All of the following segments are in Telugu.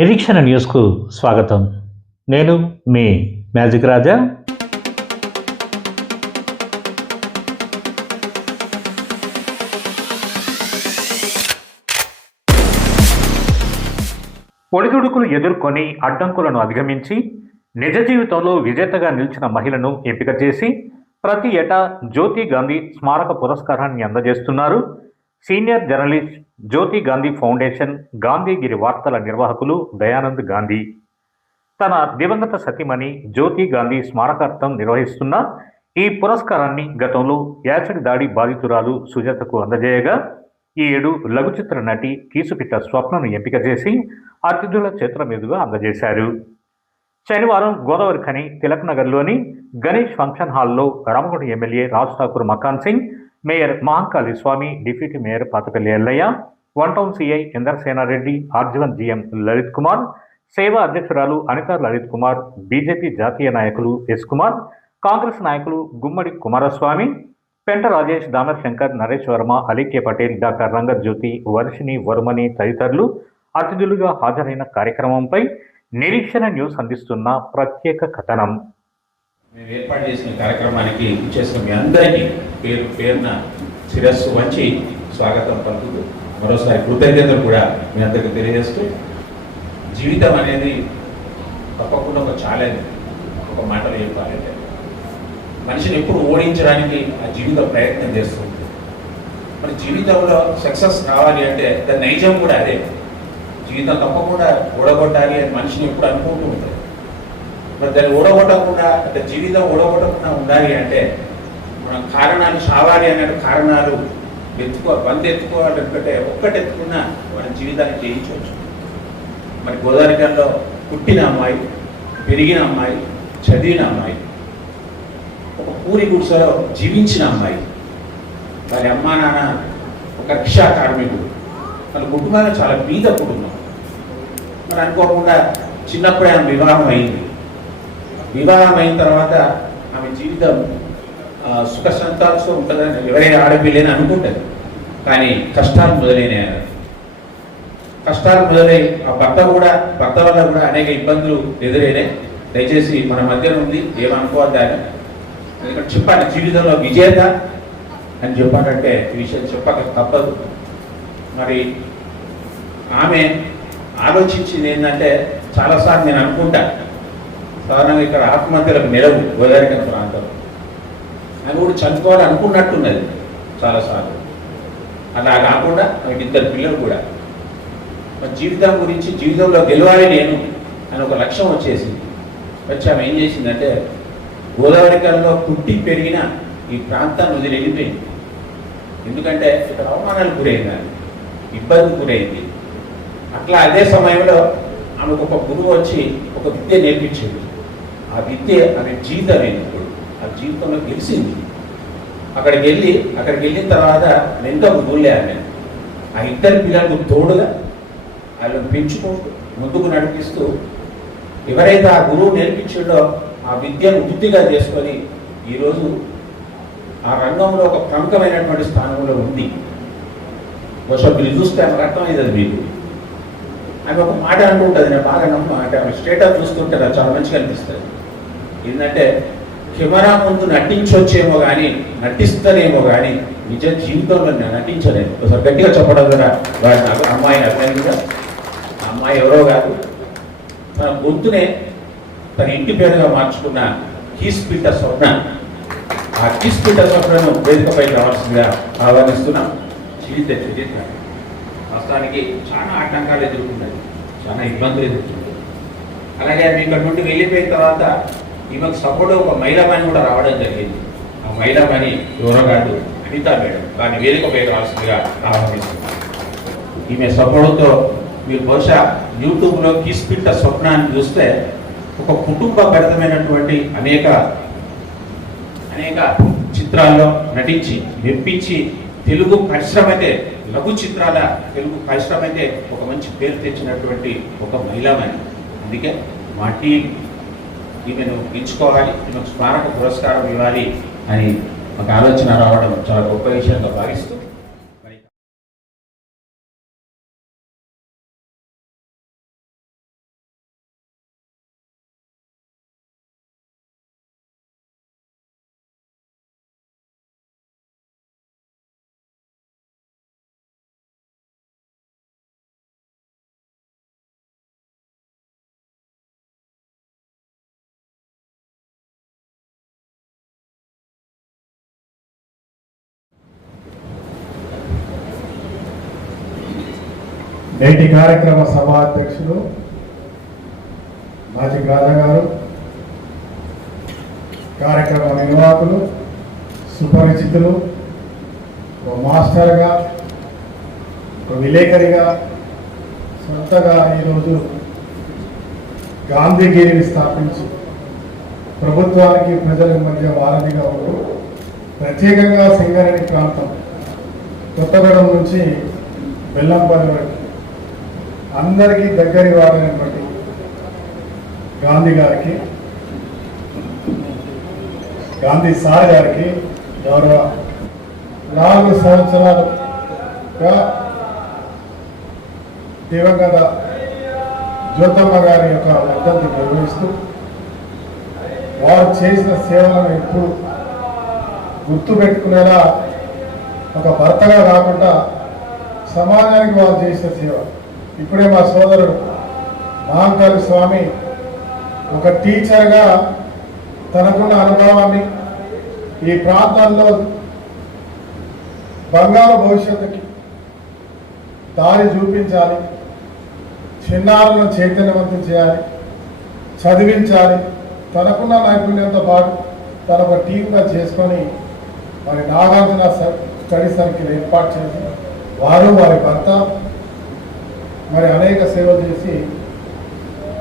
నిరీక్షణ న్యూస్కు స్వాగతం. నేను మీ మ్యాజిక్ రాజా. ఒడిదుడుకులు ఎదుర్కొని అడ్డంకులను అధిగమించి నిజ జీవితంలో విజేతగా నిలిచిన మహిళను ఎంపిక చేసి ప్రతి ఏటా జ్యోతి గాంధీ స్మారక పురస్కారాన్ని అందజేస్తున్నారు సీనియర్ జర్నలిస్ట్ జ్యోతి గాంధీ ఫౌండేషన్ గాంధీగిరి వార్తల నిర్వాహకులు దయానంద్ గాంధీ. తన దివంగత సతీమణి జ్యోతి గాంధీ స్మారకార్థం నిర్వహిస్తున్న ఈ పురస్కారాన్ని గతంలో యాసిడ్ దాడి బాధితురాలు సుజాతకు అందజేయగా ఈ ఏడు లఘు చిత్ర నటి కీసుపిట్ట స్వప్నను ఎంపిక చేసి అతిథుల చేతుల మీదుగా అందజేశారు. శనివారం గోదావరి ఖని తిలక్ నగర్లోని గణేష్ ఫంక్షన్ హాల్లో Ramagunda MLA Raj Thakur Makkan Singh, mayor Mahankali Swamy, deputy mayor Pathapalli Ellaiah, one town CI Indarasenareddy, RG one GM Lalith Kumar, సేవా అధ్యక్షురాలు అనితా లలిత్ కుమార్, బీజేపీ జాతీయ నాయకులు ఎస్ కుమార్, కాంగ్రెస్ నాయకులు గుమ్మడి కుమారస్వామి, పెంట రాజేష్, దామర్ శంకర్, నరేష్ వర్మ, అలీకే పటేల్, డాక్టర్ రంగజ్యోతి, వర్షిణి వర్మని తదితరులు అతిథులుగా హాజరైన కార్యక్రమంపై నిరీక్షణ న్యూస్ అందిస్తున్న ప్రత్యేక కథనం. మేము ఏర్పాటు చేసిన కార్యక్రమానికి చేసిన మీ అందరికీ పేరు పేరున శిరస్సు వంచి స్వాగతం పలుకుతూ మరోసారి కృతజ్ఞతలు కూడా మీ అందరికీ తెలియజేస్తూ, జీవితం అనేది తప్పకుండా ఒక ఛాలెంజ్. ఒక మాటలో చెప్పాలంటే మనిషిని ఎప్పుడు ఓడించడానికి ఆ జీవితం ప్రయత్నం చేస్తుంది. మరి జీవితంలో సక్సెస్ కావాలి అంటే దాని నైజం కూడా అదే. జీవితం తప్పకుండా ఓడగొట్టాలి అని మనిషిని ఎప్పుడు అనుకుంటూ ఉంటుంది. మరి దాన్ని ఓడగొట్టకుండా అంటే జీవితం ఓడగొట్టకుండా ఉండాలి అంటే మనం కారణాలు చావాలి అన్నట్టు కారణాలు ఎత్తుకోవాలంటే ఒక్కటి ఎత్తుకున్నా మన జీవితాన్ని జయించవచ్చు. మరి గోదావరిలో పుట్టిన అమ్మాయి, పెరిగిన అమ్మాయి, చదివిన అమ్మాయి, ఒక పూరి గుడిసెలో జీవించిన అమ్మాయి, వారి అమ్మా నాన్న ఒక రిక్షా కార్మికుడు, వాళ్ళ కుటుంబాలు చాలా బీద కుటుంబం. మరి అనుకోకుండా చిన్నప్పుడే ఆమె వివాహం అయింది. వివాహం అయిన తర్వాత ఆమె జీవితం సుఖ సంతాలతో ఉంటుందని ఎవరైనా ఆడపిల్లని అనుకుంటుంది. కానీ కష్టాలు మొదలైనాయి. కష్టాలు మొదలై ఆ భర్త వల్ల కూడా అనేక ఇబ్బందులు ఎదురైనాయి. దయచేసి మన మధ్యన ఉంది, ఏమనుకోవద్దని. ఎందుకంటే చెప్పాలి, జీవితంలో విజేత అని చెప్పాలంటే ఈ విషయం చెప్పక తప్పదు. మరి ఆమె ఆలోచించింది ఏంటంటే, చాలాసార్లు నేను అనుకుంటా, సాధారణంగా ఇక్కడ ఆత్మహత్యలకు నెలవు గోదావరి ప్రాంతం, ఆమె కూడా చనిపోవాలి అనుకున్నట్టున్నది చాలాసార్లు. అలా కాకుండా ఆమెకి ఇద్దరు పిల్లలు కూడా. మరి జీవితం గురించి, జీవితంలో గెలవాలి నేను అని ఒక లక్ష్యం వచ్చేసింది. వచ్చి ఆమె ఏం చేసిందంటే, గోదావరిలో పుట్టి పెరిగిన ఈ ప్రాంతాన్ని వదిలి వెళ్ళిపోయింది. ఎందుకంటే ఇక్కడ అవమానాలు గురైంది, ఇబ్బంది గురైంది. అట్లా అదే సమయంలో ఆమెకు ఒక గురువు వచ్చి ఒక విద్య నేర్పించింది. ఆ విద్య ఆమె జీవితం ఏంటి, ఆ జీవితంలో గెలిచింది. అక్కడికి వెళ్ళిన తర్వాత ఎంతో గురువులే ఆమె ఆ ఇద్దరు పిల్లలకు తోడుగా వాళ్ళని పెంచుకుంటూ ముందుకు నడిపిస్తూ, ఎవరైతే ఆ గురువు నేర్పించిండో ఆ విద్యను వృత్తిగా చేసుకొని ఈరోజు ఆ రంగంలో ఒక ప్రముఖమైనటువంటి స్థానంలో ఉంది. బహుశా మీరు చూస్తే ఆమెకు అర్థమవుతుంది మీకు. ఆమె ఒక మాట అంటుంటుంది, నేను బాగా అంటే ఆమె స్టేటస్ చూస్తుంటే నాకు చాలా మంచిగా అనిపిస్తుంది. ఏంటంటే, కెమెరా ముందు నటించవచ్చేమో కానీ, నటిస్తానేమో కానీ నిజ జీవితంలో నేను నటించలేను. ఒకసారి గట్టిగా చెప్పడం కూడా వాడు నాకు అమ్మాయిని అర్థమైందిగా. ఆ అమ్మాయి ఎవరో కాదు, తన గొంతునే తన ఇంటి పేరుగా మార్చుకున్న కీసుపిట్ట స్వప్న. ఆ కీసుపిట్ట స్వప్నను వేదికపై రావాల్సిందిగా ఆహ్వానిస్తున్నాం. జీవిత వాస్తవానికి చాలా ఆటంకాలు ఎదుర్కొన్నాయి, చాలా ఇబ్బందులు ఎదుర్కొన్నాయి. అలాగే ఆమె ఇక్కడ నుండి వెళ్ళిపోయిన తర్వాత ఈమెకు సపోర్ట్ ఒక మహిళామణి కూడా రావడం జరిగింది. ఆ మహిళామణి ఎవరో కాదు, అనితా మేడం. దాన్ని వేదికపై రావాల్సిందిగా ఆహ్వానిస్తున్నాం. ఈమె సపోర్ట్తో మీరు బహుశా యూట్యూబ్లో కీసుపిట్ట స్వప్నాన్ని చూస్తే ఒక కుటుంబభరితమైనటువంటి అనేక చిత్రాల్లో నటించి మెప్పించి తెలుగు పరిశ్రమకే, లఘు చిత్రాల తెలుగు పరిశ్రమకే ఒక మంచి పేరు తెచ్చినటువంటి ఒక మహిళామణి. అందుకే మా టీం ఈమెను ఎంచుకోవాలి, ఈమెకు స్మారక పురస్కారం ఇవ్వాలి అని ఒక ఆలోచన రావడం చాలా గొప్ప విషయంగా భావిస్తూ నేటి కార్యక్రమ సభా అధ్యక్షులు మాజీ రాజా గారు, కార్యక్రమ నిర్వాహకులు, సుపరిచితులు, ఒక మాస్టర్గా, ఒక విలేకరిగా, సొంతగా ఈరోజు గాంధీగిరిని స్థాపించి ప్రభుత్వానికి ప్రజల మధ్య వారధిగా ఉంటూ ప్రత్యేకంగా సింగరేణి ప్రాంతం కొత్తగూడెం నుంచి బెల్లంపల్లి వరకు అందరికీ దగ్గరి వాడైనటువంటి గాంధీ గారికి, గాంధీ సార్ గారికి గౌరవ 4 సంవత్సరాలుగా దివంగత జ్యోతమ్మ గారి యొక్క వర్ధంతి నిర్వహిస్తూ వారు చేసిన సేవలను ఎప్పుడు గుర్తుపెట్టుకునేలా ఒక భర్తగా కాకుండా సమాజానికి వారు చేసిన సేవ. ఇప్పుడే మా సోదరుడు మహాంకాళి స్వామి ఒక టీచర్గా తనకున్న అనుభవాన్ని ఈ ప్రాంతాల్లో బంగారు భవిష్యత్తుకి దారి చూపించాలి, చిన్నారులను చైతన్యవంతం చేయాలి, చదివించాలి, తనకున్న నైపుణ్యంతో పాటు తన ఒక టీంగా చేసుకొని మరి నాగార్జున స్టడీ సర్కిల్ ఏర్పాటు చేసి వారు వారి భర్త మరి అనేక సేవలు చేసి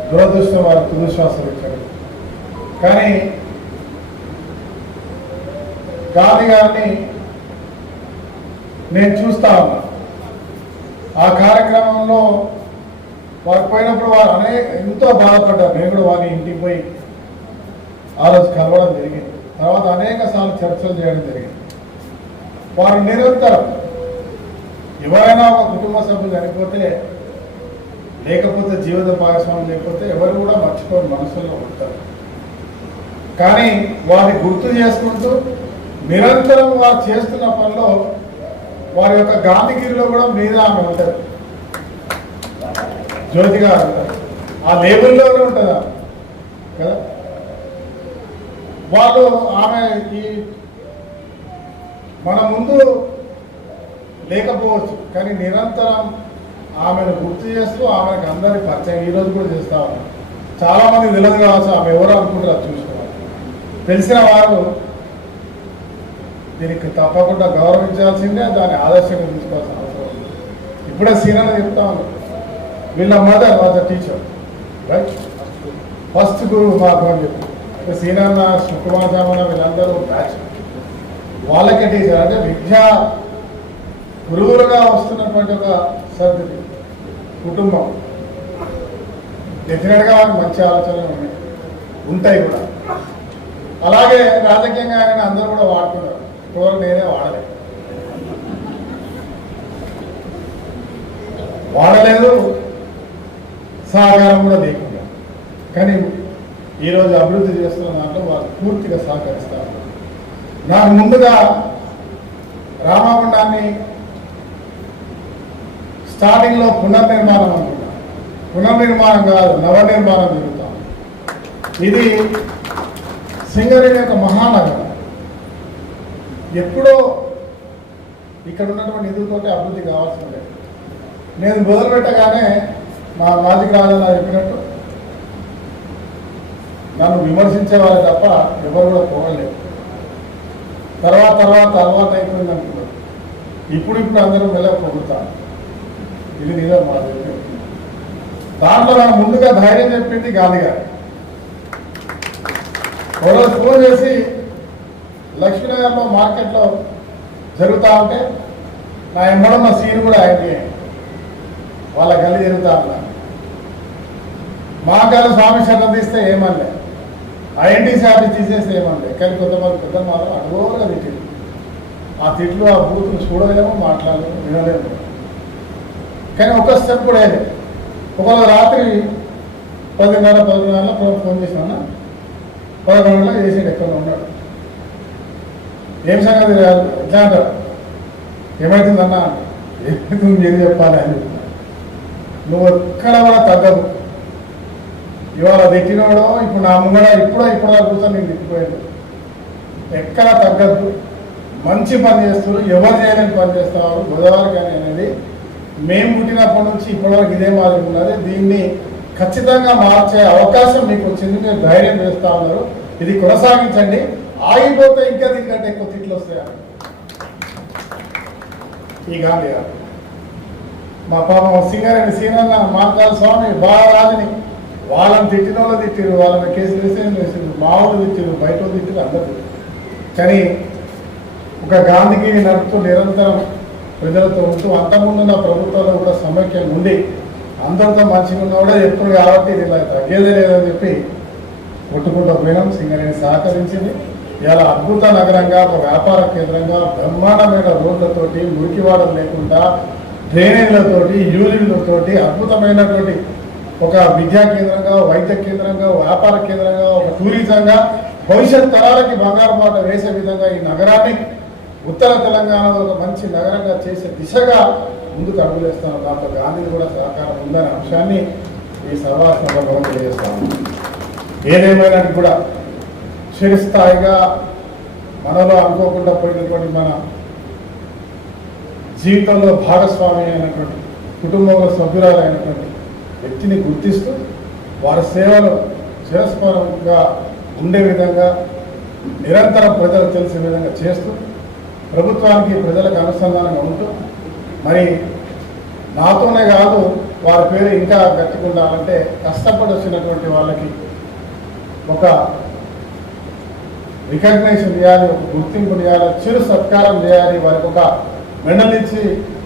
దురదృష్టం వారు తుదిశ్వాసం ఇచ్చారు. కానీ గాంధీ గారిని నేను చూస్తా ఉన్నా. ఆ కార్యక్రమంలో వారు పోయినప్పుడు వారు ఎంతో బాధపడ్డారు. నేను కూడా వారిని ఇంటికి పోయి ఆ రోజు కలవడం జరిగింది. తర్వాత అనేక సార్లు చర్చలు చేయడం జరిగింది. వారు నిరంతరం ఎవరైనా ఒక కుటుంబ సభ్యులు చనిపోతే, లేకపోతే జీవిత భాగస్వామి లేకపోతే ఎవరు కూడా మర్చిపోని మనసులో ఉంటారు. కానీ వారిని గుర్తు చేసుకుంటూ నిరంతరం వారు చేస్తున్న పనిలో వారి యొక్క గాంధీగిరిలో కూడా మీద ఆమె ఉంటుంది, జ్యోతిగా ఉంటారు. ఆ లేబుల్లోనే ఉంటుందా కదా. వాళ్ళు ఆమె ఈ మన ముందు లేకపోవచ్చు, కానీ నిరంతరం ఆమెను గుర్తు చేస్తూ ఆమెకు అందరి పరిచయం ఈరోజు కూడా చేస్తా ఉన్నారు. చాలామంది తెలియదు కావచ్చు ఆమె ఎవరు అనుకుంటారు. చూసుకోవాలి, తెలిసిన వారు దీనికి తప్పకుండా గౌరవించాల్సిందే, దాన్ని ఆదర్శంగా తీసుకోవాల్సిన అవసరం ఉంది. ఇప్పుడే సీనాన్ని చెప్తా ఉన్నాను, వీళ్ళ mother was a teacher, right, first గురువు మాకు అని చెప్పి సీనన్న, సుకుమార్, వీళ్ళందరూ బ్యాచ్, వాళ్ళకే టీచర్. అంటే విద్యా గురువులుగా వస్తున్నటువంటి ఒక సర్ది కుటుంబం. డెఫినెట్గా వాళ్ళకి మంచి ఆలోచనలు ఉంటాయి కూడా. అలాగే రాజకీయంగా ఆయన అందరూ కూడా వాడుతున్నారు. ఇప్పుడు నేనే వాడలేదు, సహకారం కూడా లేకుండా. కానీ ఈరోజు అభివృద్ధి చేస్తున్న దాంట్లో వాళ్ళు పూర్తిగా సహకరిస్తారు. నాకు ముందుగా రామగుండాన్ని స్టార్టింగ్లో పునర్నిర్మాణం అనుకున్నాను. పునర్నిర్మాణం కాదు, నవనిర్మాణం జరుగుతాం. ఇది సింగరేణి యొక్క మహానగరం. ఎప్పుడో ఇక్కడ ఉన్నటువంటి నిధులతోటి అభివృద్ధి కావాల్సిందే. నేను మొదలుపెట్టగానే మా మాజీ రాజా చెప్పినట్టు నన్ను విమర్శించేవారు తప్ప ఎవరు కూడా పోగలేదు. తర్వాత అలవాటు అయిపోయింది అనుకున్నారు. ఇప్పుడు అందరూ మెల్ల పొగుతాను. ఇది నిజం మా దగ్గర. దాంట్లో నాకు ముందుగా ధైర్యం చెప్పింది గాంధీ గారు. ఒకరోజు ఫోన్ చేసి లక్ష్మీనగర్లో మార్కెట్లో జరుగుతూ ఉంటే నా ఎంబడన్న సీన్ కూడా ఆయనకి వాళ్ళ గల్లి జరుగుతూ ఉన్నా. మా గారు స్వామి శరణం తీస్తే ఏమనలే, ఐఎన్టీసీ ఆఫీస్ తీసేస్తే ఏమనలే. కానీ కొంతమంది పెద్దలు మాత్రం అడుగుగా తిట్టింది. ఆ తిట్లు, ఆ బూతులు చూడలేము, మాట్లాడలేము, వినలేము. కానీ ఒక స్టెప్ కూడా వేయలేదు. ఒకవేళ రాత్రి 10:30 ఫోన్ చేసినా 11 గంటలకు చేసేది ఎక్కడ ఉన్నాడు. ఏం సంగతి ఎట్లా అంటారు, ఏమవుతుందన్నా, ఏమవుతుంది మీరు చెప్పాలి అని చెప్తున్నా. నువ్వు ఎక్కడ కూడా తగ్గదు. ఇవాళ తిట్టినోడో ఇప్పుడు నా ముంగడ ఇప్పుడు కూర్చొని నేను తిట్టిపోయాడు. ఎక్కడ తగ్గద్దు. మంచి పని చేస్తున్నారు, ఎవరు చేయలేని పని చేస్తున్నారు. గోదావరి కానీ అనేది మేము పుట్టినప్పటి నుంచి ఇప్పటివరకు ఇదే మాదిరి ఉన్నది. దీన్ని ఖచ్చితంగా మార్చే అవకాశం మీకు వచ్చింది. మీరు ధైర్యం వేస్తూ ఉన్నారు. ఇది కొనసాగించండి. ఆగిపోతే ఇంకా దీనికంటే ఎక్కువ తిట్లు వస్తాయి. ఈ గాంధీ గారు మా పాపం సింగరేణి సీనన్న మాంకాల స్వామి బాలరాజుని వాళ్ళని తిట్టిన వాళ్ళు తిట్టిరు, వాళ్ళని కేసులు వేసారు, మా వాళ్ళు తిట్టిరు, బయట వాళ్ళు తిట్టిరు, అందరూ. కానీ ఒక గాంధీగిరి నడుపుతూ నిరంతరం ప్రజలతో ఉంటూ అంతకుముందున్న ప్రభుత్వాల్లో కూడా సమైక్యం ఉండి అందరితో మంచిగా ఉన్నా కూడా చెప్తున్నారు కాబట్టి ఇది ఇలా తగ్గేదే లేదని చెప్పి కొట్టుకుంటూ పోయినాం. సింగరేణి సహకరించింది. ఇలా అద్భుత నగరంగా ఒక వ్యాపార కేంద్రంగా బ్రహ్మాండమైన రోడ్లతోటి, మురికివాడలు లేకుండా, డ్రైనేజీలతోటి, యూరిన్లతోటి అద్భుతమైనటువంటి ఒక విద్యా కేంద్రంగా, వైద్య కేంద్రంగా, వ్యాపార కేంద్రంగా, ఒక టూరిజంగా భవిష్యత్ తరాలకి బంగారు బాట వేసే విధంగా ఈ నగరాన్ని ఉత్తర తెలంగాణలో ఒక మంచి నగరంగా చేసే దిశగా ముందుకు అడుగులేస్తాను. దాంతో గాంధీని కూడా సహకారం ఉందనే అంశాన్ని ఈ సభా సందర్భంగా తెలియజేస్తాను. ఏదేమైనా కూడా చిరస్థాయిగా మనలో అనుకోకుండా పోయినటువంటి మన జీవితంలో భాగస్వామి అయినటువంటి కుటుంబంలో సభ్యురాలైనటువంటి వ్యక్తిని గుర్తిస్తూ వారి సేవలు చిరస్మరణంగా ఉండే విధంగా నిరంతరం ప్రజలకు తెలిసే విధంగా చేస్తూ ప్రభుత్వానికి ప్రజలకు అనుసంధానంగా ఉంటూ మరి నాతోనే కాదు వారి పేరు ఇంకా గట్టికుండాలంటే కష్టపడి వచ్చినటువంటి వాళ్ళకి ఒక రికగ్నేషన్ చేయాలి, ఒక గుర్తింపు చేయాలి, చిరు సత్కారం చేయాలి, వారికి ఒక మెడల్ ఇచ్చి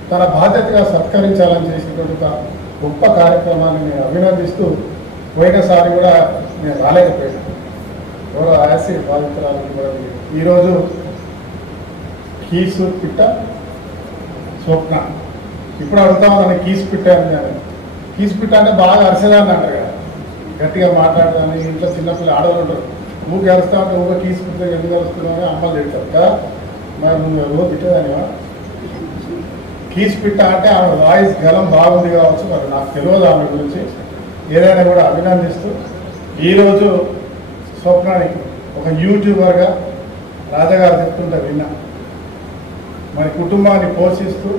తన బాధ్యతగా సత్కరించాలని చేసినటువంటి ఒక గొప్ప కార్యక్రమాన్ని నేను అభినందిస్తూ పోయినసారి కూడా నేను రాలేకపోయాను. ఎవరో యాసిడ్ బాధితురాలకి కూడా ఈరోజు కీసు పిట్ట స్వప్న ఇప్పుడు అడుగుతా ఉన్నాను కీసు పిట్ట అని. కీసు పిట్ట అంటే బాగా అరిసేదాన్ని అంటారు కదా, గట్టిగా మాట్లాడదాన్ని. ఇంట్లో చిన్నపిల్ల ఆడవాళ్ళు ఉంటారు, ఊరికి అరుస్తా ఉంటే ఊగా కీసు పిట్ట ఎందుకు అరుస్తున్నావు అమ్మలు తిడతారు కదా, మరి నువ్వు రోజు తిట్టేదానివా? కీసు పిట్ట అంటే ఆమె వాయిస్ గలం బాగుంది కావచ్చు, మరి నాకు తెలియదు ఆమె గురించి. ఏదైనా కూడా అభినందిస్తూ ఈరోజు స్వప్నాన్ని ఒక యూట్యూబర్గా రాజాగారు చెప్తుంటే విన్నా, మరి కుటుంబాన్ని పోషిస్తూ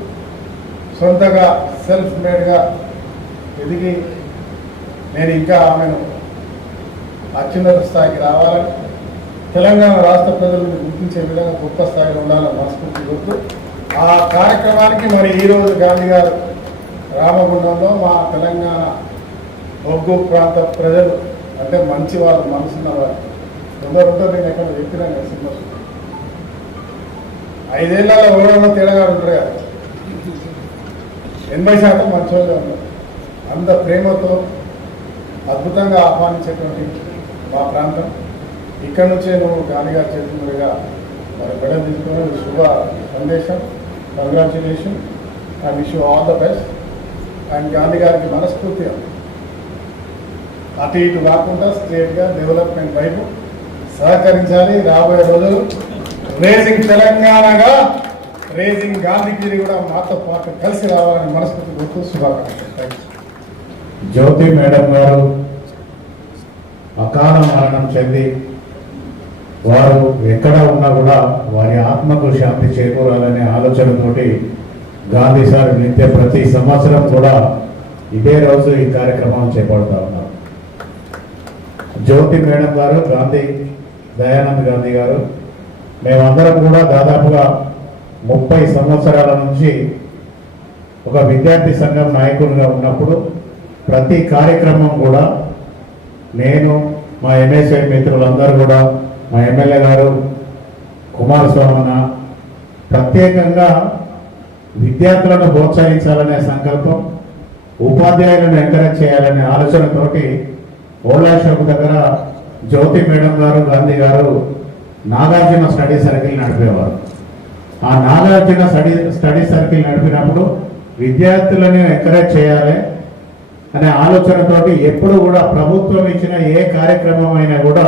సొంతగా సెల్ఫ్ మేడ్గా ఎదిగి నేను ఇంకా ఆమెను అత్యున్నత స్థాయికి రావాలని, తెలంగాణ రాష్ట్ర ప్రజలను గుర్తించే విధంగా గొప్ప స్థాయిలో ఉండాలని మనస్ఫూర్తి కోరుతూ ఆ కార్యక్రమానికి మరి ఈరోజు గాంధీ గారు రామగుండంలో మా తెలంగాణ ఒగ్గు ప్రాంత ప్రజలు అంటే మంచి వాళ్ళు, మనసున్న వాళ్ళు కొందరుంటారు. నేను ఎక్కడ చెప్పినాను సినిమా 5 ఏళ్లలో ఓడలో తేడాగా ఉంటారు కదా, 80% మంచి వాళ్ళు ఉన్నారు. అంత ప్రేమతో అద్భుతంగా ఆహ్వానించేటువంటి మా ప్రాంతం. ఇక్కడ నుంచే నువ్వు గాంధీ గారు చేతులుగా మరి మెడల్ తీసుకుని శుభ సందేశం. Congratulation and wish you all the best. And Gandhi గారికి మనస్ఫూర్తిగా అటు ఇటు కాకుండా స్ట్రేట్గా డెవలప్మెంట్ వైపు సహకరించాలి. రాబోయే రోజులు రేజింగ్ తెలంగాణగా రేజింగ్ గాంధీగిరి కూడా మాతో పాటు కలిసి రావాలని మనస్ఫూర్తి గుర్తు శుభాకాంక్షలు. జ్యోతి మేడం గారు అకాల మరణం చెంది వారు ఎక్కడ ఉన్నా కూడా వారి ఆత్మకు శాంతి చేకూరాలనే ఆలోచనతోటి గాంధీ సార్ నిత్య ప్రతి సంవత్సరం కూడా ఇదే రోజు ఈ కార్యక్రమం చేపడతా ఉన్నారు. జ్యోతి మేడం గారు, గాంధీ దయానంద్ గాంధీ గారు, మేమందరం కూడా దాదాపుగా 30 సంవత్సరాల నుంచి ఒక విద్యార్థి సంఘం నాయకులుగా ఉన్నప్పుడు ప్రతి కార్యక్రమం కూడా నేను, మా ఎంఎస్ఐ మిత్రులందరూ కూడా, మా ఎమ్మెల్యే గారు కుమారస్వామన్న ప్రత్యేకంగా విద్యార్థులను ప్రోత్సహించాలనే సంకల్పం, ఉపాధ్యాయులను ఎంకరేజ్ చేయాలనే ఆలోచనతోటి ఓల్డ్ షాప్ దగ్గర జ్యోతి మేడం గారు, గాంధీ గారు నాగార్జున స్టడీ సర్కిల్ నడిపేవారు. ఆ నాగార్జున స్టడీ సర్కిల్ నడిపినప్పుడు విద్యార్థులను ఎంకరేజ్ చేయాలి అనే ఆలోచనతోటి ఎప్పుడు కూడా ప్రభుత్వం ఇచ్చిన ఏ కార్యక్రమం అయినా కూడా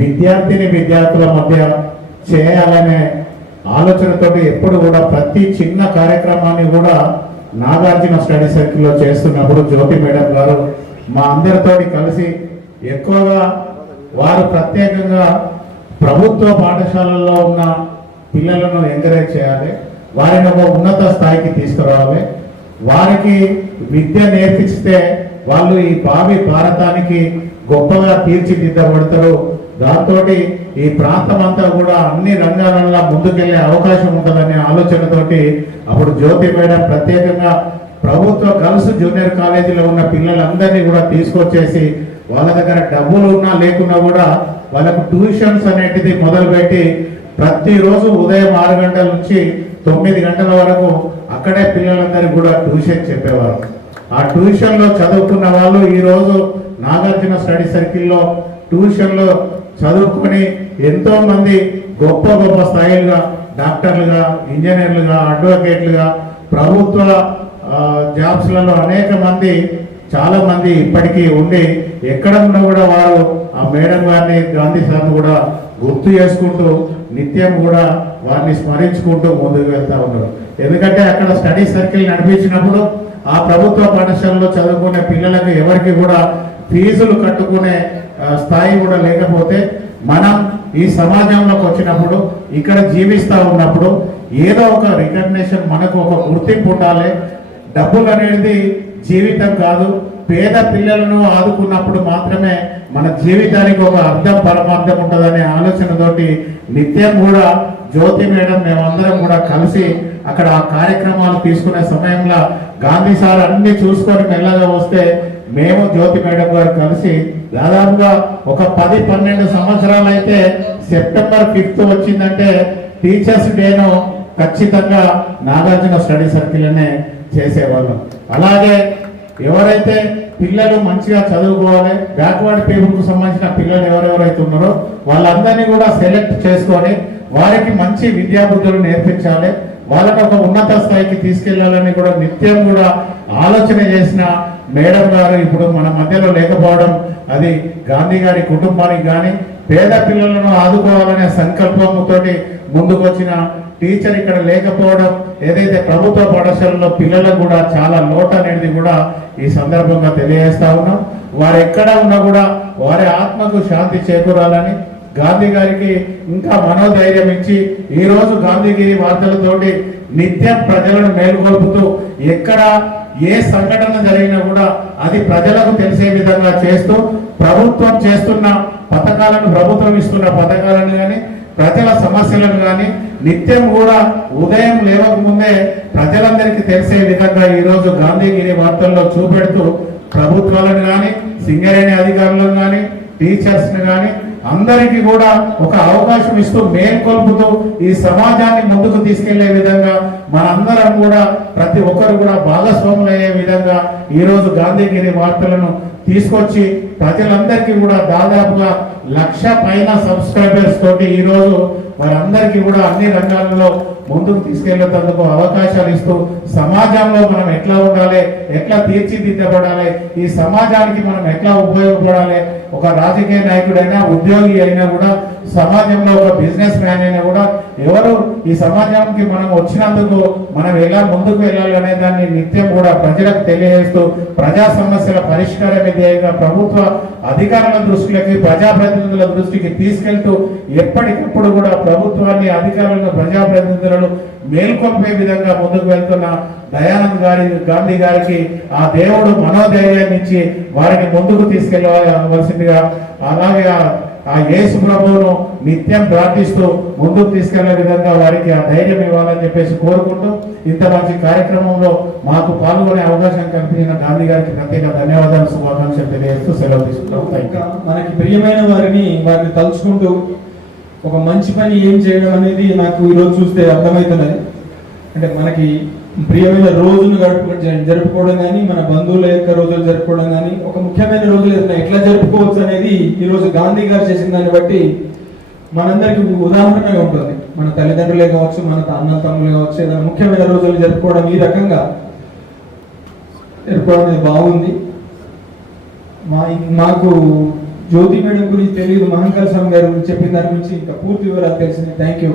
విద్యార్థుల మధ్య చేయాలనే ఆలోచనతోటి ఎప్పుడు కూడా ప్రతి చిన్న కార్యక్రమాన్ని కూడా నాగార్జున స్టడీ సర్కిల్లో చేస్తున్నప్పుడు జ్యోతి మేడం గారు మా అందరితోటి కలిసి ఎక్కువగా వారు ప్రత్యేకంగా ప్రభుత్వ పాఠశాలల్లో ఉన్న పిల్లలను ఎంకరేజ్ చేయాలి, వారిని ఒక ఉన్నత స్థాయికి తీసుకురావాలి, వారికి విద్య నేర్పిస్తే వాళ్ళు ఈ భావి భారతానికి గొప్పగా తీర్చిదిద్దబడతారు. దాంతో ఈ ప్రాంతం అంతా కూడా అన్ని రంగాలలో ముందుకెళ్లే అవకాశం ఉంటుందనే ఆలోచనతోటి అప్పుడు జ్యోతి మేడం ప్రత్యేకంగా ప్రభుత్వ గర్ల్స్ జూనియర్ కాలేజీలో ఉన్న పిల్లలందరినీ కూడా తీసుకొచ్చేసి వాళ్ళ దగ్గర డబ్బులు ఉన్నా లేకున్నా కూడా వాళ్ళకు ట్యూషన్స్ అనేటిది మొదలుపెట్టి ప్రతిరోజు ఉదయం 6 గంటల నుంచి 9 గంటల వరకు అక్కడే పిల్లలందరికీ కూడా ట్యూషన్ చెప్పేవారు. ఆ ట్యూషన్లో చదువుకున్న వాళ్ళు ఈరోజు నాగార్జున స్టడీ సర్కిల్లో ట్యూషన్లో చదువుకొని ఎంతో మంది గొప్ప గొప్ప స్థాయిలుగా డాక్టర్లుగా, ఇంజనీర్లుగా, అడ్వకేట్లుగా, ప్రభుత్వ జాబ్స్లలో అనేక మంది చాలా మంది ఇప్పటికీ ఉండి ఎక్కడ ఉన్నా కూడా వారు ఆ మేడం గారిని, గాంధీ సార్ని కూడా గుర్తు చేసుకుంటూ నిత్యం కూడా వారిని స్మరించుకుంటూ ముందుకు వెళ్తా ఉన్నారు. ఎందుకంటే అక్కడ స్టడీ సర్కిల్ నడిపించినప్పుడు ఆ ప్రభుత్వ పాఠశాలలో చదువుకునే పిల్లలకు ఎవరికి కూడా ఫీజులు కట్టుకునే స్థాయి కూడా లేకపోతే మనం ఈ సమాజంలోకి వచ్చినప్పుడు ఇక్కడ జీవిస్తూ ఉన్నప్పుడు ఏదో ఒక రికగ్నిషన్, మనకు ఒక గుర్తింపు ఉండాలి. డబ్బులు అనేది జీవితం కాదు. పేద పిల్లలను ఆదుకున్నప్పుడు మాత్రమే మన జీవితానికి ఒక అర్థం, పరమార్థం ఉంటుందనే ఆలోచనతోటి నిత్యం కూడా జ్యోతి మేడం మేమందరం కూడా కలిసి అక్కడ ఆ కార్యక్రమాలు తీసుకునే సమయంలో గాంధీ సార్ అన్ని చూసుకొని మెల్లగా వస్తే మేము జ్యోతి మేడం గారు కలిసి దాదాపుగా ఒక 10-12 సంవత్సరాలు అయితే సెప్టెంబర్ 5th వచ్చిందంటే టీచర్స్ డేను ఖచ్చితంగా నాగార్జున స్టడీ సర్కిల్ అనే చేసేవాళ్ళం. అలాగే ఎవరైతే పిల్లలు మంచిగా చదువుకోవాలి, బ్యాక్వర్డ్ పీపుల్కు సంబంధించిన పిల్లలు ఎవరెవరైతే ఉన్నారో వాళ్ళందరినీ కూడా సెలెక్ట్ చేసుకొని వారికి మంచి విద్యాబుద్ధులు నేర్పించాలి, వాళ్ళని ఒక ఉన్నత స్థాయికి తీసుకెళ్లాలని కూడా నిత్యం కూడా ఆలోచన చేసిన మేడం గారు ఇప్పుడు మన మధ్యలో లేకపోవడం, అది గాంధీ గారి కుటుంబానికి కానీ పేద పిల్లలను ఆదుకోవాలనే సంకల్పంతో ముందుకొచ్చిన టీచర్ ఇక్కడ లేకపోవడం, ఏదైతే ప్రభుత్వ పాఠశాలలో పిల్లలకు కూడా చాలా లోటు అనేది కూడా ఈ సందర్భంగా తెలియజేస్తా ఉన్నాం. వారు ఎక్కడ ఉన్నా కూడా వారి ఆత్మకు శాంతి చేకూరాలని గాంధీ గారికి ఇంకా మనోధైర్యం ఇచ్చి ఈరోజు గాంధీగిరి వార్తలతోటి నిత్యం ప్రజలను మేలుకొల్పుతూ ఎక్కడ ఏ సంఘటన జరిగినా కూడా అది ప్రజలకు తెలిసే విధంగా చేస్తూ ప్రభుత్వం చేస్తున్న పథకాలను, ప్రభుత్వం ఇస్తున్న పథకాలను కానీ ప్రజల సమస్యలను కానీ నిత్యం కూడా ఉదయం లేవక ముందే ప్రజలందరికీ తెలిసే విధంగా ఈరోజు గాంధీగిరి వార్తల్లో చూపెడుతూ ప్రభుత్వాలను కానీ, సింగరేణి అధికారులను కానీ, టీచర్స్ని కానీ అందరికీ కూడా ఒక అవకాశం ఇస్తూ మేల్కొల్పుతూ ఈ సమాజాన్ని ముందుకు తీసుకెళ్లే విధంగా మనందరం కూడా ప్రతి ఒక్కరు కూడా భాగస్వాములు అయ్యే విధంగా ఈరోజు గాంధీగిరి వార్తలను తీసుకొచ్చి ప్రజలందరికీ కూడా దాదాపుగా 1,00,000 పైన సబ్స్క్రైబర్స్ తోటి ఈరోజు వారందరికీ కూడా అన్ని రంగాలలో ముందుకు తీసుకెళ్లేందుకు అవకాశాలు ఇస్తూ సమాజంలో మనం ఎట్లా ఉండాలి, ఎట్లా తీర్చిదిద్దబడాలి, ఈ సమాజానికి మనం ఎట్లా ఉపయోగపడాలి, ఒక రాజకీయ నాయకుడైనా, ఉద్యోగి అయినా కూడా, సమాజంలో ఒక బిజినెస్ మ్యాన్ అయినా కూడా ఎవరు ఈ సమాజానికి మనం వచ్చినందుకు మనం ఎలా ముందుకు వెళ్ళాలి అనే దాన్ని నిత్యం కూడా ప్రజలకు తెలియజేస్తూ ప్రజా సమస్యల పరిష్కారమే ధ్యేయంగా ప్రభుత్వ అధికారుల దృష్టికి, ప్రజాప్రతినిధుల దృష్టికి తీసుకెళ్తూ ఎప్పటికప్పుడు కూడా ప్రభుత్వాన్ని, అధికారులను, ప్రజాప్రతినిధులను మేల్కొల్పే విధంగా ముందుకు వెళ్తున్న దయానంద్ గాంధీ గారికి ఆ దేవుడు మనోధైర్యాన్ని ఇచ్చి వారిని ముందుకు తీసుకెళ్లవలసిందిగా, అలాగే ఆ యేసు ప్రభువును నిత్యం ప్రార్థిస్తూ ముందుకు తీసుకెళ్లే విధంగా వారికి ఆ ధైర్యం ఇవ్వాలని చెప్పేసి కోరుకుంటూ ఇంత మంచి కార్యక్రమంలో మాకు పాల్గొనే అవకాశం కల్పించిన గాంధీ గారికి ప్రత్యేక ధన్యవాదాలు, శుభాకాంక్షలు తెలియజేస్తూ సెలవు తీసుకుంటాం. మనకి ప్రియమైన వారిని తలుచుకుంటూ ఒక మంచి పని ఏం చేయడం అనేది నాకు ఈరోజు చూస్తే అర్థమవుతున్నది. అంటే మనకి ప్రియమైన రోజులు జరుపుకోవడం కానీ, మన బంధువుల యొక్క రోజులు జరుపుకోవడం కానీ, ఒక ముఖ్యమైన రోజులు ఏదైనా ఎట్లా జరుపుకోవచ్చు అనేది ఈరోజు గాంధీ గారు చేసిన దాన్ని బట్టి మనందరికీ ఉదాహరణగా ఉంటుంది. మన తల్లిదండ్రులే కావచ్చు, మన అన్న తమ్ములే కావచ్చు, ఏదైనా ముఖ్యమైన రోజులు జరుపుకోవడం ఈ రకంగా జరుపుకోవడం అనేది బాగుంది. మాకు జ్యోతి మేడం గురించి తెలియదు, మహంకాళ స్వామి గారి గురించి చెప్పిన దాని గురించి ఇంకా పూర్తి వివరాలు తెలిసింది. Thank you.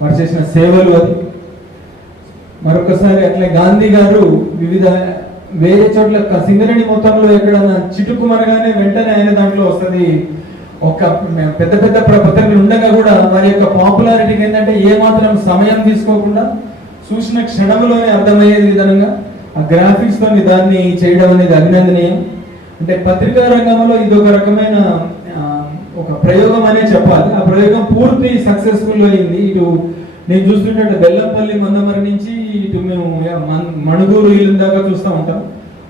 వారు చేసిన సేవలు అది మరొకసారి. అట్లే గాంధీ గారు వివిధ వేరే చోట్ల సింగరేణి మొత్తంలో ఎక్కడన్నా చిటుకుమనగానే వెంటనే ఆయన దాంట్లో వస్తుంది. ఒక పెద్ద పెద్ద పత్రికలు ఉండగా కూడా వారి యొక్క పాపులారిటీకి ఏంటంటే ఏమాత్రం సమయం తీసుకోకుండా చూసిన క్షణంలోనే అర్థమయ్యేది విధంగా ఆ గ్రాఫిక్స్తో దాన్ని చేయడం అనేది అభినందనీయం. అంటే పత్రికా రంగంలో ఇది ఒక రకమైన ఒక ప్రయోగం అనే చెప్పాలి. ఆ ప్రయోగం పూర్తి సక్సెస్ఫుల్ అయింది. ఇటు నేను చూస్తుంటే బెల్లంపల్లి మందమరి నుంచి ఇటు మేము మణుగూరు ఇల్లు దాకా చూస్తూ ఉంటాం.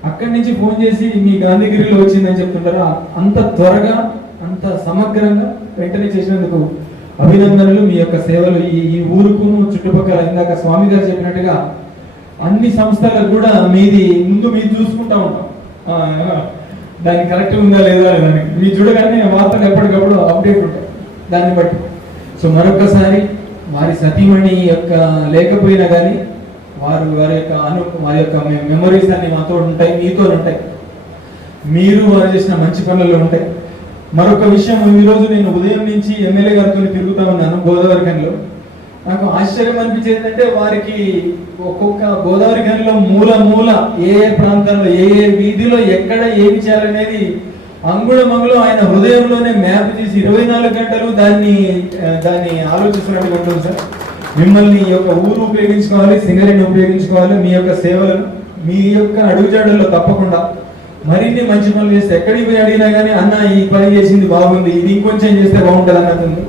అక్కడి నుంచి ఫోన్ చేసి మీ గాంధీగిరిలో వచ్చిందని చెప్తుంటారు. అంత త్వరగా అంత సమగ్రంగా వెంటనే చేసినందుకు అభినందనలు. మీ యొక్క సేవలు ఈ ఊరుకు చుట్టుపక్కల ఇందాక స్వామి గారు చెప్పినట్టుగా అన్ని సంస్థలకు కూడా ముందు మీరు చూసుకుంటా ఉంటాం, దాన్ని కరెక్ట్ ఉందా లేదా లేదని. మీరు చూడగానే వార్తలు ఎప్పటికప్పుడు అప్డేట్ ఉంటాయి దాన్ని బట్టి. సో మరొకసారి వారి సతీమణి యొక్క లేకపోయినా కానీ వారి యొక్క మెమరీస్ అన్ని మాతో ఉంటాయి, మీతో ఉంటాయి. మీరు వారు చేసిన మంచి పనులు ఉంటాయి. మరొక విషయం, ఈరోజు నేను ఉదయం నుంచి ఎమ్మెల్యే గారితో తిరుగుతా ఉన్నాను గోదావరి ఖనిలో. నాకు ఆశ్చర్యం అనిపించేది అంటే వారికి ఒక్కొక్క గోదావరి ఖనిలో మూల ఏ ప్రాంతంలో ఏ వీధిలో ఎక్కడ ఏమి చేయాలనేది అంగుళమంగుళం ఆయన హృదయంలోనే మ్యాప్ చేసి 24 గంటలు దాన్ని ఆలోచిస్తున్నట్టు ఉంటుంది సార్. మిమ్మల్ని ఈ యొక్క ఊరు ఉపయోగించుకోవాలి, సింగరేణి ఉపయోగించుకోవాలి. మీ యొక్క సేవలను మీ యొక్క అడుగుజాడల్లో తప్పకుండా మరిన్ని మంచి పనులు చేస్తే ఎక్కడికి పోయి అడిగినా కానీ అన్న ఈ పని చేసింది బాగుంది, ఇది ఇంకొంచెం చేస్తే బాగుంటుంది అన్నది.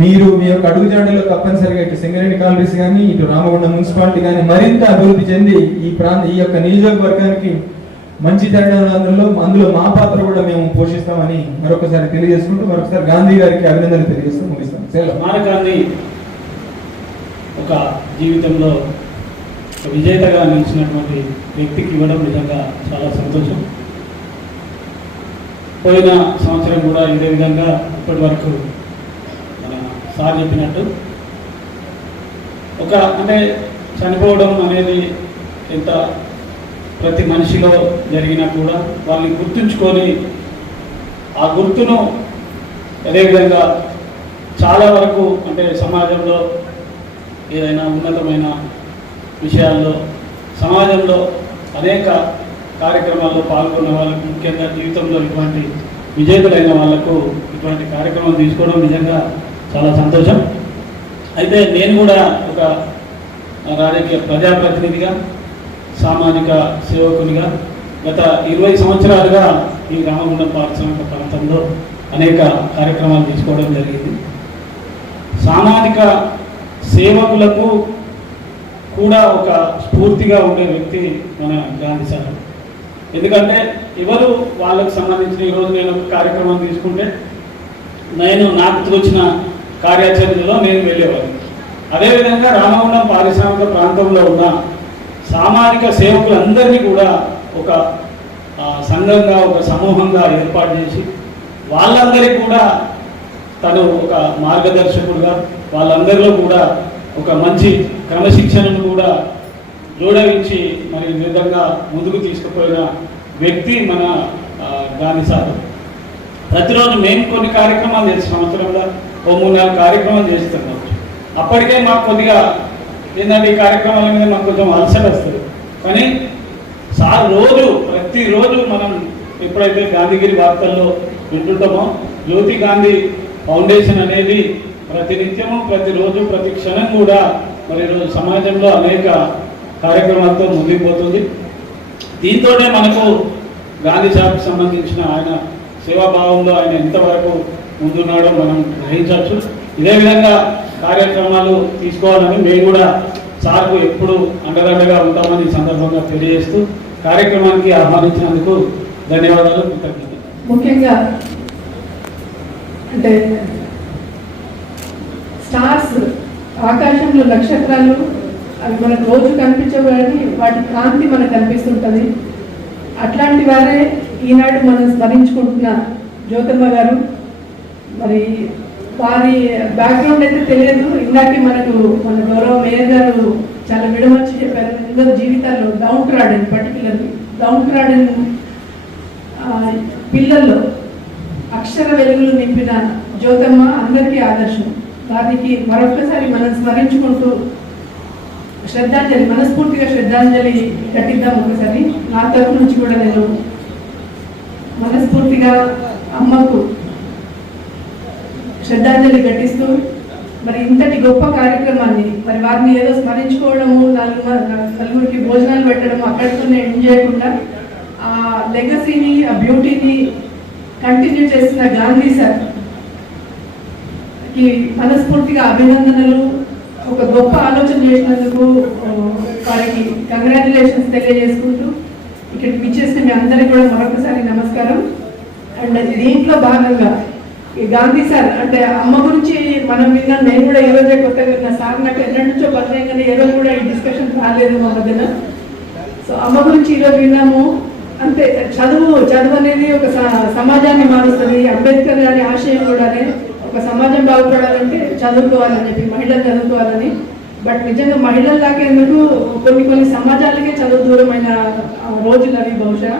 మీరు మీ యొక్క అడుగుజాడల్లో తప్పనిసరిగా ఇటు సింగరేణి కాలనీస్ కానీ ఇటు రామగుండం మున్సిపాలిటీ కానీ మరింత అభివృద్ధి చెంది ఈ యొక్క నియోజకవర్గానికి మంచి అందులో మా పాత్ర కూడా మేము పోషిస్తామని మరొకసారి తెలియజేసుకుంటూ మరొకసారి గాంధీ గారికి అభినందనలు తెలియజేస్తూ ముగిస్తాం. స్మారకాన్ని ఒక జీవితంలో విజేతగా నిలిచినటువంటి వ్యక్తికి ఇవ్వడం నిజంగా చాలా సంతోషం. పోయిన సంవత్సరం కూడా ఇదే విధంగా ఇప్పటి వరకు మన సార్ చెప్పినట్టు అంటే చనిపోవడం అనేది ఎంత ప్రతి మనిషిలో జరిగినా కూడా వాళ్ళని గుర్తుంచుకొని ఆ గుర్తును అదేవిధంగా చాలా వరకు అంటే సమాజంలో ఏదైనా ఉన్నతమైన విషయాల్లో సమాజంలో అనేక కార్యక్రమాల్లో పాల్గొన్న వాళ్ళకు ముఖ్యంగా జీవితంలో ఇటువంటి విజేతలైన వాళ్లకు ఇటువంటి కార్యక్రమం తీసుకోవడం నిజంగా చాలా సంతోషం. అయితే నేను కూడా ఒక రాజకీయ ప్రజాప్రతినిధిగా సామాజిక సేవకునిగా గత 20 సంవత్సరాలుగా ఈ రామగుండం పారిశ్రామిక ప్రాంతంలో అనేక కార్యక్రమాలు తీసుకోవడం జరిగింది. సామాజిక సేవకులకు కూడా ఒక స్ఫూర్తిగా ఉండే వ్యక్తి మన గాంధీ సార్. ఎందుకంటే ఎవరు వాళ్ళకు సంబంధించిన ఈరోజు నేను ఒక కార్యక్రమం తీసుకుంటే నాకు తోచిన కార్యాచరణలో నేను వెళ్ళేవాడిని. అదేవిధంగా రామగుండం పారిశ్రామిక ప్రాంతంలో ఉన్న సామాజిక సేవకులందరినీ కూడా ఒక సంఘంగా ఒక సమూహంగా ఏర్పాటు చేసి వాళ్ళందరికీ కూడా తను ఒక మార్గదర్శకుడుగా వాళ్ళందరిలో కూడా ఒక మంచి క్రమశిక్షణను కూడా జోడించి మరి ఈ విధంగా ముందుకు తీసుకుపోయిన వ్యక్తి మన గాంధీ సార్. ప్రతిరోజు మేము కొన్ని కార్యక్రమాలు చేసి సంవత్సరంలో 3-4 కార్యక్రమాలు చేస్తున్నాం. అప్పటికే మాకు కొద్దిగా ఏంటంటే ఈ కార్యక్రమాల మీద మాకు కొంచెం అలసట వస్తుంది. కానీ సార్ ప్రతిరోజు మనం ఎప్పుడైతే గాంధీగిరి వార్తల్లో వింటుంటామో జ్యోతి గాంధీ ఫౌండేషన్ అనేది ప్రతినిత్యము ప్రతిరోజు ప్రతి క్షణం కూడా మరి సమాజంలో అనేక కార్యక్రమాలతో ముందుకు పోతుంది. దీంతోనే మనకు గాంధీ సార్కి సంబంధించిన ఆయన సేవాభావంలో ఆయన ఎంతవరకు ముందున్నాడో మనం గ్రహించవచ్చు. ఇదే విధంగా కార్యక్రమాలు తీసుకోవాలని మేము కూడా సార్కు ఎప్పుడు అండదండగా ఉంటామని ఈ సందర్భంగా తెలియజేస్తూ కార్యక్రమానికి ఆహ్వానించినందుకు ధన్యవాదాలు, కృతజ్ఞతలు. ముఖ్యంగా అంటే స్టార్స్, ఆకాశంలో నక్షత్రాలు అవి మనకు రోజు కనిపించబడి వాటి కాంతి మనకు కనిపిస్తుంటుంది. అట్లాంటి వారే ఈనాడు మనం స్మరించుకుంటున్న జ్యోతమ్మ గారు. మరి వారి బ్యాక్గ్రౌండ్ అయితే తెలియదు. ఇందాకే మన గౌరవ మేయర్ గారు చాలా విడమర్చి చెప్పారు. అందరి జీవితాల్లో down trodden, particularly down trodden పిల్లల్లో అక్షర వెలుగులు నింపిన జ్యోతమ్మ అందరికీ ఆదర్శం. వారికి మరొక్కసారి మనం స్మరించుకుంటూ మనస్ఫూర్తిగా శ్రద్ధాంజలి ఘటిద్దాం. ఒకసారి నా తరఫు నుంచి కూడా నేను మనస్ఫూర్తిగా అమ్మకు శ్రద్ధాంజలి ఘటిస్తూ మరి ఇంతటి గొప్ప కార్యక్రమాన్ని మరి వారిని ఏదో స్మరించుకోవడము, నలుగురికి భోజనాలు పెట్టడం అక్కడితోనే ఎండ్ చేయకుండా ఆ లెగసీని, ఆ బ్యూటీని కంటిన్యూ చేస్తున్న గాంధీ సార్ కి మనస్ఫూర్తిగా అభినందనలు. ఒక గొప్ప ఆలోచన చేసినందుకు వారికి కంగ్రాచులేషన్స్ తెలియజేసుకుంటూ ఇక్కడికి విచ్చేసిన మీ అందరికీ కూడా మరొకసారి నమస్కారం. అండ్ దీంట్లో భాగంగా ఈ గాంధీ సార్ అంటే అమ్మ గురించి మనం విన్నాం. నేను కూడా ఈ రోజే కొత్తగా విన్నా. సార్ నాకు ఎన్నటి నుంచో పరిచయం కానీ ఏ రోజు కూడా ఈ డిస్కషన్ రాలేదు మా మధ్యన. సో అమ్మ గురించి ఈరోజు విన్నాము. అంతే, చదువు అనేది ఒక సమాజాన్ని మారుస్తుంది. అంబేద్కర్ గారి ఆశయం కూడానే ఒక సమాజం బాగుపడాలంటే చదువుకోవాలని చెప్పి, మహిళలు చదువుకోవాలని. బట్ నిజంగా మహిళల్లాగా ఎందుకు కొన్ని సమాజాలకే చదువు దూరమైన రోజులు అవి. బహుశా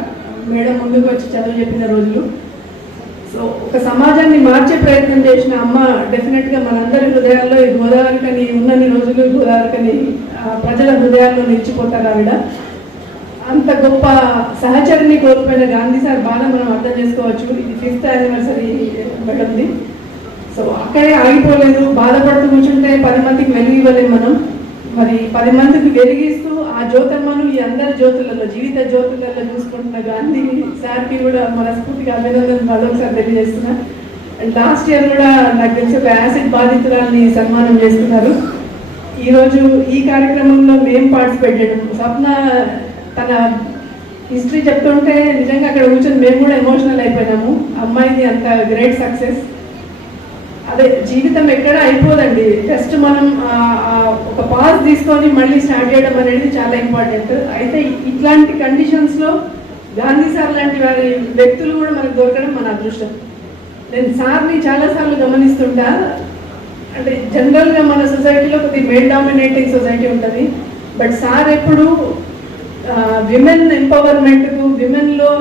మేడం ముందుకు వచ్చి చదువు చెప్పిన రోజులు. సో ఒక సమాజాన్ని మార్చే ప్రయత్నం చేసిన అమ్మ డెఫినెట్గా మనందరి హృదయాల్లో ఈ గోదావరికని ఉన్నన్ని రోజులు గోదావరికని ప్రజల హృదయాల్లో నిలిచిపోతారు ఆవిడ. అంత గొప్ప సహచరిని కోల్పోయిన గాంధీ సార్ బాగా మనం అర్థం చేసుకోవచ్చు. ఇది 5th యానివర్సరీ మేడంది. సో అక్కడే ఆగిపోలేదు. బాధపడుతూ కూర్చుంటే 10 మందికి వెలుగు ఇవ్వలేము మనం. మరి 10 మందికి వెలిగిస్తూ ఆ జ్యోతమ్మను ఈ అందరి జ్యోతులలో, జీవిత జ్యోతులలో చూసుకుంటున్న గాంధీ సార్కి కూడా మనస్ఫూర్తిగా అభినందనలు మరొకసారి తెలియజేస్తున్నా. అండ్ లాస్ట్ ఇయర్ కూడా నాకు తెలిసి ఒక యాసిడ్ బాధితురాల్ని సన్మానం చేస్తున్నారు. ఈరోజు ఈ కార్యక్రమంలో మేము పార్టిసిపేట్ చేయడం, స్వప్న తన హిస్టరీ చెప్తుంటే నిజంగా అక్కడ కూర్చొని మేము కూడా ఎమోషనల్ అయిపోయినాము. అమ్మాయిది అంత గ్రేట్ సక్సెస్. అదే జీవితం ఎక్కడ అయిపోదండి. జస్ట్ మనం ఒక పాజ్ తీసుకొని మళ్ళీ స్టార్ట్ చేయడం అనేది చాలా ఇంపార్టెంట్. అయితే ఇట్లాంటి కండిషన్స్లో గాంధీ సార్ లాంటి వారి వ్యక్తులు కూడా మనకు దొరకడం మన అదృష్టం. నేను సార్ని చాలాసార్లు గమనిస్తుంటా. అంటే జనరల్గా మన సొసైటీలో కొద్దిగా మేల్ డామినేటింగ్ సొసైటీ ఉంటుంది. బట్ సార్ ఎప్పుడు విమెన్ ఎంపవర్మెంట్కు, విమెన్లో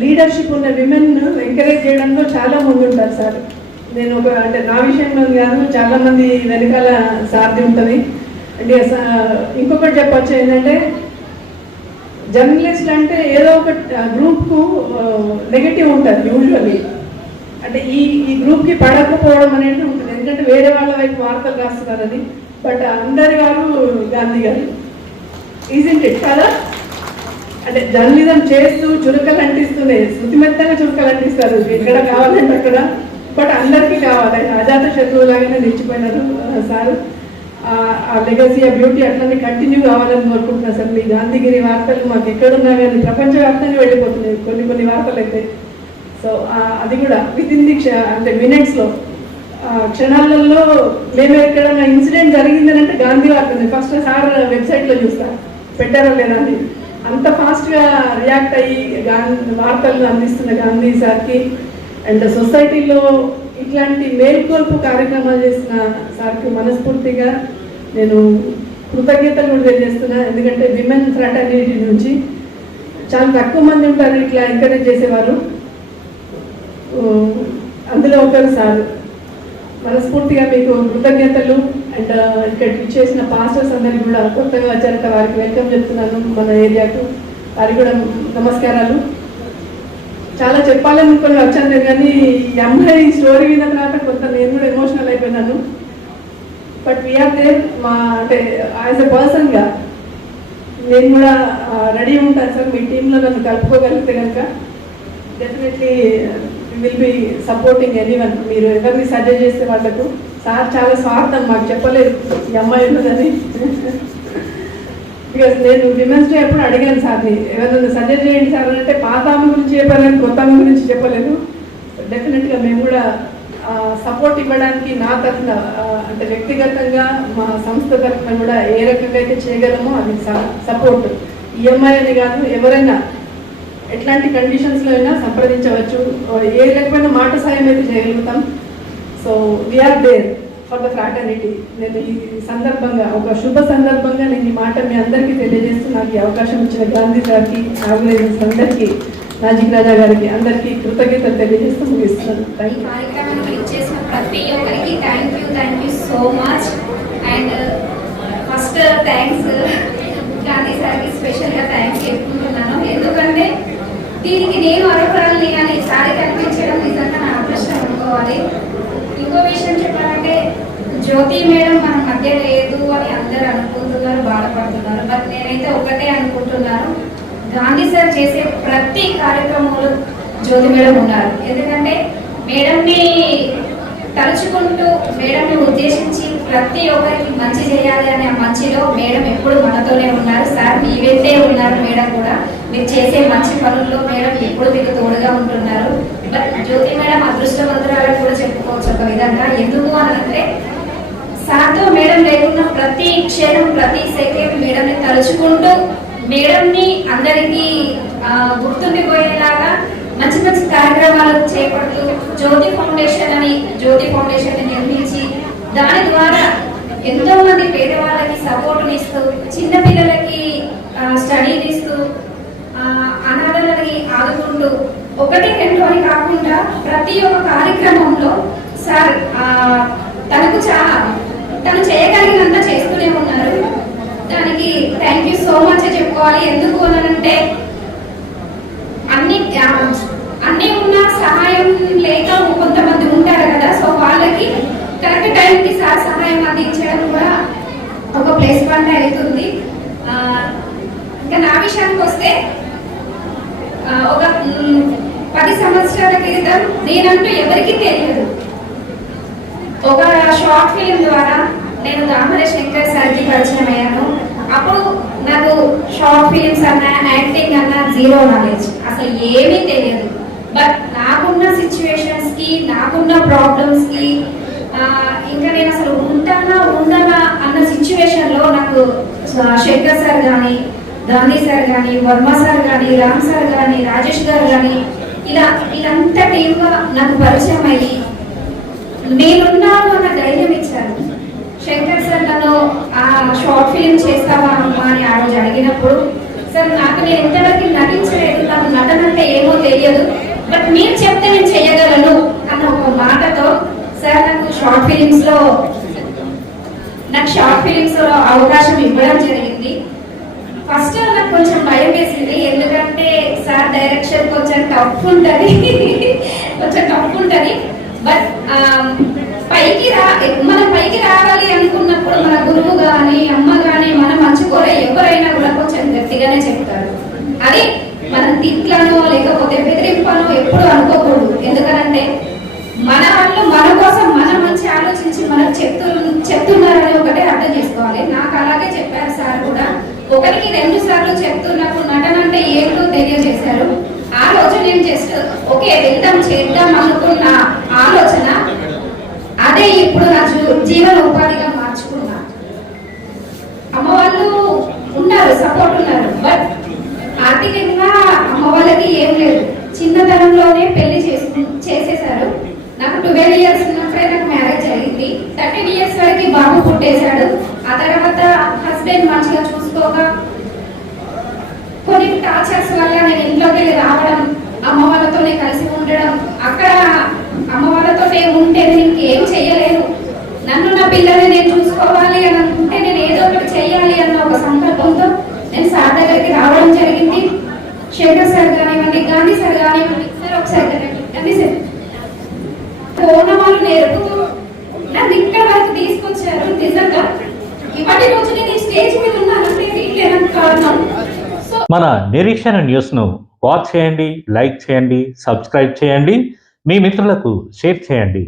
లీడర్షిప్ ఉన్న విమెన్ ఎంకరేజ్ చేయడంలో చాలా ముందుంటారు సార్. నేను అంటే నా విషయంలో కాదు, చాలామంది వెనకాల సార్ది ఉంటుంది. అంటే ఇంకొకటి చెప్పచ్చు ఏంటంటే, జర్నలిస్ట్ అంటే ఏదో ఒక గ్రూప్కు నెగటివ్ ఉంటుంది యూజువల్లీ. అంటే ఈ గ్రూప్కి పడకపోవడం అనేది ఉంటుంది, ఎందుకంటే వేరే వాళ్ళ వైపు వార్తలు రాస్తున్నారని. బట్ అందరి గారు గాంధీ గారు ఈజెంట్ ఇట్ కదా. అంటే జర్నలిజం చేస్తూ చురుకలు అంటిస్తూనే శృతిమెత్తంగా చురుకలు అంటిస్తారు ఎక్కడ కావాలంటే అక్కడ. బట్ అందరికీ కావాలి. అజాత శత్రువులాగానే నిలిచిపోయినారు సార్. ఆ లెగసీ, ఆ బ్యూటీ అట్లనే కంటిన్యూ కావాలని కోరుకుంటున్నా సార్. మీ గాంధీగిరి వార్తలు మాకు ఎక్కడున్నా కానీ ప్రపంచవ్యాప్తంగా వెళ్ళిపోతున్నాయి కొన్ని వార్తలు అయితే. సో అది కూడా విత్ ఇన్ ది అంటే మినిట్స్లో, క్షణాలలో మేము ఎక్కడన్నా ఇన్సిడెంట్ జరిగిందని అంటే గాంధీ వార్తని ఫస్ట్ సార్ వెబ్సైట్లో చూస్తా పెట్టారో లేదా అని. అంత ఫాస్ట్గా రియాక్ట్ అయ్యి వార్తలను అందిస్తున్న గాంధీ సార్కి అండ్ సొసైటీలో ఇట్లాంటి మేల్కొల్పు కార్యక్రమాలు చేసిన సార్కి మనస్ఫూర్తిగా నేను కృతజ్ఞతలు కూడా తెలియజేస్తున్నా. ఎందుకంటే విమెన్ ఫ్రాటర్నిటీ నుంచి చాలా తక్కువ మంది ఉంటారు ఇట్లా ఎంకరేజ్ చేసేవారు. అందులో ఒకరు సార్. మనస్ఫూర్తిగా మీకు కృతజ్ఞతలు. అండ్ ఇక్కడ చేసిన పాస్టర్స్ అందరికీ కూడా కొత్తగా వచ్చారంట, వారికి వెల్కమ్ చెప్తున్నాను మన ఏరియాకు. వారికి కూడా నమస్కారాలు. చాలా చెప్పాలనుకుని వచ్చాను కానీ ఈ అమ్మాయి స్టోరీ విన్న తర్వాత కొంత నేను కూడా ఎమోషనల్ అయిపోయినాను. But we're there. మా అంటే యాజ్ ఎ పర్సన్గా నేను కూడా రెడీ ఉంటాను సార్. మీ టీంలో నన్ను కలుపుకోగలిగితే కనుక definitely will be supporting anyone. మీరు ఎవరిని సజెస్ట్ చేసే వాళ్ళకు. సార్ చాలా స్వార్థం, మాకు చెప్పలేదు ఈ అమ్మాయి ఉన్నదని. బికాస్ నేను విమెన్స్ డే ఎప్పుడు అడిగాను సార్ని, ఎవరైనా సజెస్ట్ చేయండి సార్ అంటే పాత ఆమె గురించి చెప్పారు కానీ కొత్త ఆమె గురించి చెప్పలేదు. డెఫినెట్గా మేము కూడా సపోర్ట్ ఇవ్వడానికి నా తరఫున అంటే వ్యక్తిగతంగా మా సంస్థ తరఫున కూడా ఏ రకంగా అయితే చేయగలమో అది సపోర్ట్. ఈఎంఐ అని కాదు, ఎవరైనా ఎట్లాంటి కండిషన్స్లో అయినా సంప్రదించవచ్చు. ఏ రకమైన మాట సాయం అయితే చేయగలుగుతాం. So we are there for the fraternity. నేను ఈ సందర్భంగా ఒక శుభ సందర్భంగా నేను ఈ మాట మీ అందరికీ తెలియజేస్తూ నాకు ఈ అవకాశం ఇచ్చిన గాంధీ గారికి, ఆర్గనైజర్స్ అందరికీ, నాజిక్ రాజా గారికి అందరికీ కృతజ్ఞతలు తెలియజేస్తూ ముగిస్తున్నాను. ప్రతి ఒక్కరికి thank you so much. And first thanks Gandhi సార్కి స్పెషల్గా థ్యాంక్స్ చెప్పుకుంటున్నాను. ఎందుకంటే దీనికి నేను అర్హురాలని కానీ సారి కనిపించడం నిజంగా నా అదృష్టం. చేసుకోవాలి. ఇంకో విషయం చెప్పాలంటే జ్యోతి మేడం మన మధ్య లేదు అని అందరూ అనుకుంటున్నారు, బాధపడుతున్నారు. బట్ నేనైతే ఒకటే అనుకుంటున్నాను, గాంధీ సార్ చేసే ప్రతి కార్యక్రమంలో జ్యోతి మేడం ఉన్నారు. ఎందుకంటే మేడంని తలుచుకుంటూ మేడంని ఉద్దేశించి ప్రతి ఒక్కరికి మంచి చేయాలి అనే మంచిలో మేడం ఎప్పుడు మనతోనే ఉన్నారు. సార్ మీ వెంటే ఉన్నారు. మేడం కూడా మీరు చేసే మంచి పనుల్లో మేడం ఎప్పుడు మీకు తోడుగా ఉంటున్నారు. బట్ జ్యోతి మేడం అదృష్టవంతురాలని కూడా చెప్పుకోవచ్చు ఒక విధంగా. ఎందుకు అని అంటే సార్తో మేడం లేకున్న ప్రతి క్షణం ప్రతి సెకండ్ మేడంని తలుచుకుంటూ మేడంని అందరికీ గుర్తుండిపోయేలాగా మంచి మంచి కార్యక్రమాలు చేపడుతూ జ్యోతి ఫౌండేషన్ నిర్మించి దాని ద్వారా ఎంతో మంది పేదవాళ్ళకి సపోర్ట్ని ఇస్తూ చిన్నపిల్లలకి స్టడీని ఇస్తూ అనాథలని ఆదుకుంటూ ఒకటి రెండు అని కాకుండా ప్రతి ఒక్క కార్యక్రమంలో సార్ తను చేయగలిగినంత చేస్తూనే ఉన్నారు. దానికి థ్యాంక్ యూ సో మచ్ చెప్పుకోవాలి. ఎందుకు అనంటే అన్ని ఉన్న సహాయం లేక కొంతమంది ఉంటారు కదా, సో వాళ్ళకి కరెక్ట్ టైంకి సార్ సహాయం అందించడం కూడా ఒక ప్లేస్ పాయింట్ అవుతుంది. ఇంకా నా విషయానికి వస్తే ఒక 10 సంవత్సరాల క్రితం నేనంటూ ఎవరికి తెలియదు. ఒక షార్ట్ ఫిలిం ద్వారా నేను దామర శంకర్ సార్కి పరిచయం అయ్యాను. అప్పుడు నాకు షార్ట్ ఫిలిమ్స్ అన్నా యాక్టింగ్ అన్నా జీరో నాలెడ్జ్, అసలు ఏమీ తెలియదు. బట్ నాకున్న సిచ్యువేషన్స్ కి నాకున్న ప్రాబ్లమ్స్ కి ఇంకా నేను అసలు ఉండనా అన్న సిచ్యువేషన్ లో నాకు శంకర్ సార్ కానీ, గాంధీ సార్ కానీ, వర్మ సార్ కానీ, రామ్ సార్ కానీ, రాజేష్ గారు కానీ ఇదంతా టీమ్గా నాకు పరిచయం అయ్యి నేనున్నాను అన్న ధైర్యం ఇచ్చారు. శంకర్ సార్ నన్ను ఆ షార్ట్ ఫిలిం చేస్తావా అమ్మా అని ఆ రోజు అడిగినప్పుడు, సార్ నేను ఇంతవరకు నటించలేదు, నాకు నటన అంటే ఏమో తెలియదు, బట్ మీరు చెప్తే నేను చేయగలను అన్న ఒక మాటతో సార్ నాకు షార్ట్ ఫిలిమ్స్ లో అవకాశం ఇవ్వడం జరిగింది. ఫస్ట్ నాకు కొంచెం భయం వేసింది, ఎందుకంటే సార్ డైరెక్షన్ కొంచెం టఫ్ ఉంటుంది. బట్ మన పైకి రావాలి అనుకున్నప్పుడు మన గురువు గాని అమ్మ గాని మన మంచి కోరే ఎవరైనా కూడా కొంచెం గట్టిగానే చెప్తారు. అది మనం తిట్లను లేకపోతే బెదిరింపను ఎప్పుడు అనుకోకూడదు. ఎందుకనంటే మన వాళ్ళు మన కోసం మన మంచి ఆలోచించి మనకు చెప్తున్నారని ఒకటే అర్థం చేసుకోవాలి. నాకు అలాగే చెప్పారు సార్ కూడా. 1-2 సార్లు చెప్తున్నప్పుడు నటన అంటే ఏంటో తెలియజేశారు. ఆ రోజు నేను జస్ట్ ఓకే చేద్దాం అనుకున్న ఆలోచన అదే ఇప్పుడు నా జీవన ఉపాధిగా మార్చుకున్నా. అమ్మ వాళ్ళు ఉన్నారు, సపోర్ట్ ఉన్నారు, బట్ ఆర్థికంగా అమ్మ వాళ్ళకి ఏం లేదు. చిన్నతనంలోనే పెళ్లి చేసేసారు. నాకు 12 ఇయర్స్ ఉన్నప్పుడే నాకు మ్యారేజ్ అయింది. 13 ఇయర్స్ వరకు బాబు పుట్టేశాడు. ఆ తర్వాత హస్బెండ్ మంచిగా చూసుకోగా కొన్ని టార్చర్స్ వల్ల నేను ఇంట్లోకి వెళ్ళి రావడం, అమ్మ వాళ్ళతోనే కలిసి ఉండడం, అక్కడ అమ్మ వాళ్ళతోనే ఉంటే నేను ఇంకేం చెయ్యలేను, నన్ను నా పిల్లల్ని నేను చూసుకోవాలి అని అనుకుంటే నేను ఏదో ఒకటి చెయ్యాలి అన్న ఒక సంకల్పంతో నేను సార్ దగ్గరికి రావడం జరిగింది. శంకర్ సార్ కానివ్వండి, గాంధీ సార్ కానివ్వండి, సార్ ఒకసారి గాంధీ సార్ ఓనమాలు నేర్పుతూ నన్ను ఇక్కడ వరకు తీసుకొచ్చారు. నిజంగా ఇప్పటి రోజు నేను ఈ స్టేజ్ మీద ఉన్నానంటే వీళ్ళేనంత కారణం. మన నిరీక్షణ న్యూస్ను వాచ్ చేయండి, లైక్ చేయండి, సబ్స్క్రైబ్ చేయండి, మీ మిత్రులకు షేర్ చేయండి.